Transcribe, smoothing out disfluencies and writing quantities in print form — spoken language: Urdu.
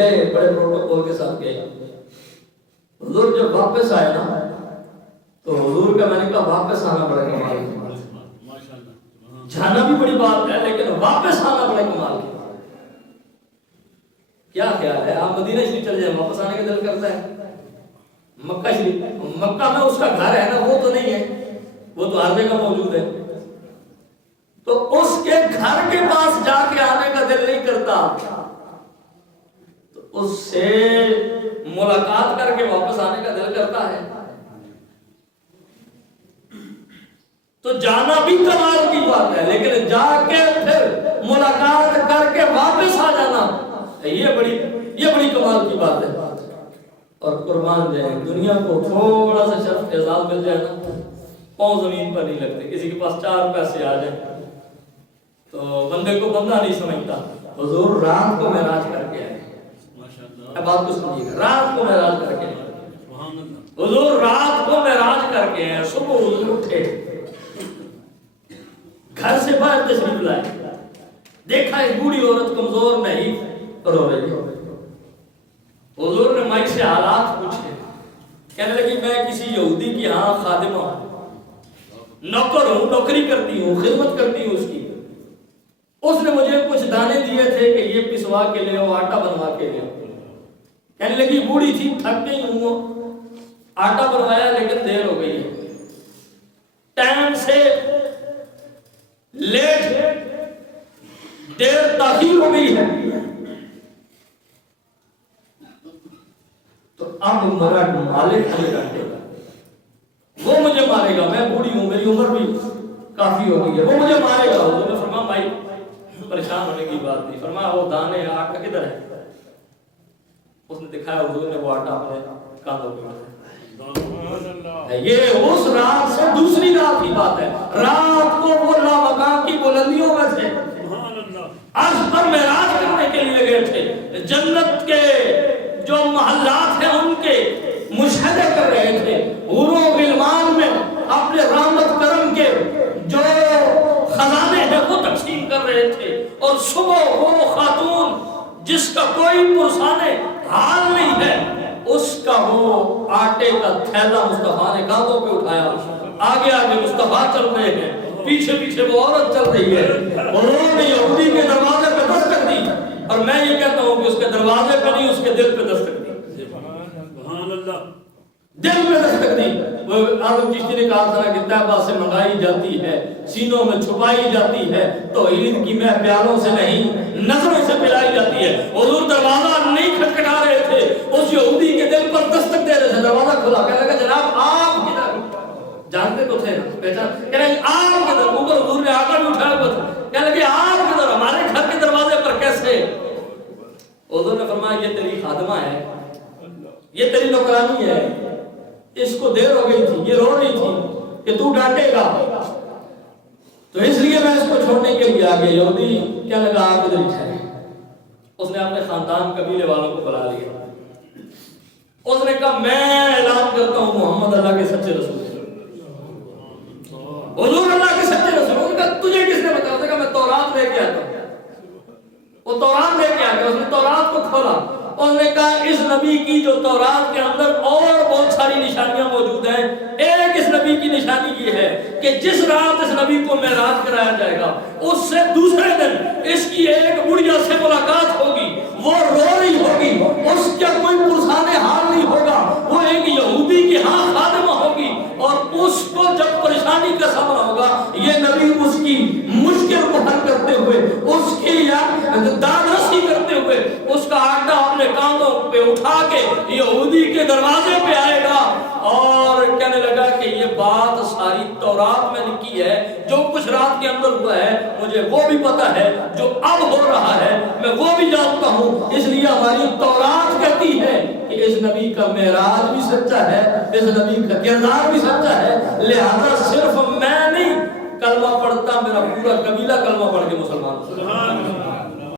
گئے, بڑے پروٹوکول کے ساتھ گئے. حضور جب واپس آئے نا تو حضور کا میں نے کہا واپس آنا بڑا کمال کی بات ہے. جانا بھی بڑی بات ہے لیکن واپس آنا بڑا کمال کی بات ہے. کیا خیال ہے آپ مدینہ شریف چلے جائیں واپس آنے کا دل کرتا ہے؟ مکہ شریف, مکہ میں اس کا گھر ہے نا, وہ تو نہیں ہے, وہ تو ہر جگہ موجود ہے. تو اس کے گھر کے پاس جا کے آنے کا دل نہیں کرتا, تو اس سے ملاقات کر کے واپس آنے کا دل کرتا ہے. تو جانا بھی کمال کی بات ہے لیکن جا کے پھر ملاقات کر کے واپس آ جانا یہ بڑی کمال کی بات ہے. اور قربان جائیں, دنیا کو تھوڑا سا شرف اعزاز مل جائے نا, پاؤں زمین پر نہیں لگتے. کسی کے پاس 4 پیسے آ جائیں تو بندے کو بندہ نہیں سمجھتا. حضور رات کو معراج کر کے آئے, بات کو سمجھیے, رات کو معراج کر کے آئے. حضور رات کو معراج کر کے آئے, صبح حضور اٹھے, گھر سے باہر تشریف لائے, دیکھا ایک بوڑھی عورت کمزور نہیں رو رہی ہے. حضور نے مائی سے حالات پوچھے, کہنے لگی میں کسی یہودی کی ہاں خادمہ ہوں, نوکر ہوں, نوکری کرتی ہوں, خدمت کرتی ہوں اس کی. اس نے مجھے کچھ دانے دیے تھے کہ یہ پسوا کے لے آؤ, آٹا بنوا کے لے آؤ. کہنے لگی بوڑھی تھی, تھک گئی ہوں, آٹا بنوایا لیکن دیر ہو گئی ہے, ٹائم سے لیٹ, دیر تاخیر ہو گئی ہے, تو اب میرا مالک مجھے ڈانٹے گا, وہ مجھے مارے گا, میں بوڑھی ہوں, میری عمر بھی کافی ہو گئی ہے, وہ مجھے مارے گا. حضور نے فرمایا بھائی پریشان ہونے کی بات نہیں. فرمایا وہ دانے آٹا کدھر ہے؟ اس نے دکھایا, حضور نے وہ آٹا اپنے کاندھوں پہ رکھا. یہ اس رات سے دوسری رات کی بات ہے. رات کو وہ لامکان کی بلندیوں میں تھے, عرش پر معراج کرنے کے لیے گئے تھے, جنت کے جو محلات ہیں ان کے مشاہدے کر رہے تھے, حور و غلمان میں اپنے رحمت کرم کے جو خزانے ہیں وہ تقسیم کر رہے تھے. اور صبح وہ خاتون جس کا کوئی پرسانے حال نہیں ہے, اس کا وہ آٹے کا تھیلا مصطفیٰ نے کاندھوں پہ اٹھایا. آگے آگے مصطفیٰ چل رہے ہیں, پیچھے پیچھے وہ عورت چل رہی ہے. انہوں نے یہودی کے دروازے پہ دستک دی, اور میں یہ کہتا ہوں کہ اس کے دروازے پہ نہیں, اس کے دل پہ دستک دی. سبحان اللہ, دل پہ دستک دی. وہ آدم چشتی نے کہا تھا کہ طیبہ سے منگائی جاتی ہے, سینوں میں چھپائی جاتی ہے, تو عید کی مہ پیالوں سے نہیں نظروں سے پلائی جاتی ہے. حضور دروازہ نہیں کھٹکھٹا رہے تھے, اس یہودی کے دل پر دستک دے رہے تھے. دروازہ کھلا, کہنے لگا جناب آپ کدھر؟ جانتے تو تھے پہچان, کہنے لگے آپ کدھر؟ اوپر حضور نے آقا بھی اٹھایا ہوا تھا, کہنے لگے آپ کدھر؟ ہمارے گھر کے دروازے پر کیسے؟ حضور نے فرمایا یہ تیری خادمہ ہے, یہ تیری نوکرانی ہے, اس کو دیر ہو گئی تھی, یہ رو رہی تھی کہ تو ڈانٹے گا, تو اس لیے میں اس کو چھوڑنے کے لیے آگے. یہودی کیا لگا آپ ادھر ٹھہرے. اس نے اپنے خاندان قبیلے والوں کو بلا لیا. اس نے کہا میں اعلان کرتا ہوں محمد اللہ کے سچے رسول ہیں, حضور اللہ کے سچے رسول. انہوں نے کہا تجھے کس نے بتایا؟ کہ میں تورات لے کے آتا ہوں. وہ تورات لے کے آیا, اس نے تورات کو کھولا. اس نے کہا اس نبی کی جو تورات کے اندر اور بہت ساری نشانیاں موجود ہیں, ایک اس نبی کی نشانی یہ ہے کہ جس رات اس نبی کو معراج کرایا جائے گا, اس سے دوسرے دن اس کی ایک بڑھیا سے ملاقات ہوگی, وہ رو رہی ہوگی, اس کا کوئی پرسانے حال نہیں ہوگا, وہ ایک یہودی کی ہاں خادمہ ہوگی, اور اس کو جب پریشانی کا سامنا ہوگا یہ نبی اس کی مشکل کو حل کرتے ہوئے, اس کی داد رسی کرتے ہوئے اس کا آٹا اپنے کاندھوں پہ اٹھا کے یہودی کے دروازے پہ آئے گا. اور کہنے لگا کہ یہ بات ساری تورات میں لکھی ہے, جو کچھ رات کے اندر ہوا ہے مجھے وہ بھی پتا ہے, جو اب ہو رہا ہے میں وہ بھی جانتا ہوں. اس لیے ہماری تورات کہتی ہے کہ اس نبی کا معراج بھی سچا ہے, اس نبی کا کردار بھی سچا ہے, لہذا صرف میں نہیں کلمہ پڑھتا, میرا پورا قبیلہ کلمہ پڑھ کے مسلمان.